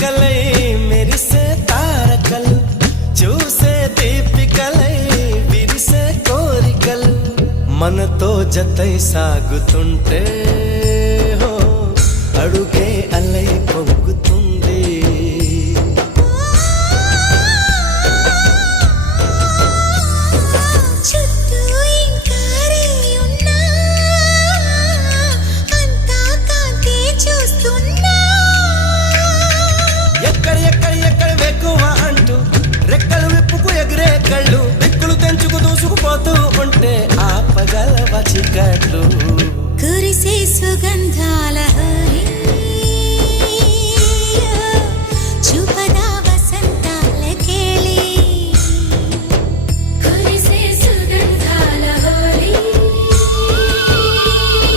చిలుకలై మెరిసే తారకలు చూసే దీపికలై విరిసే కోరికలు మనతో జతై సాగుతుంటే హో అడుగే అలై పొంగుతుంది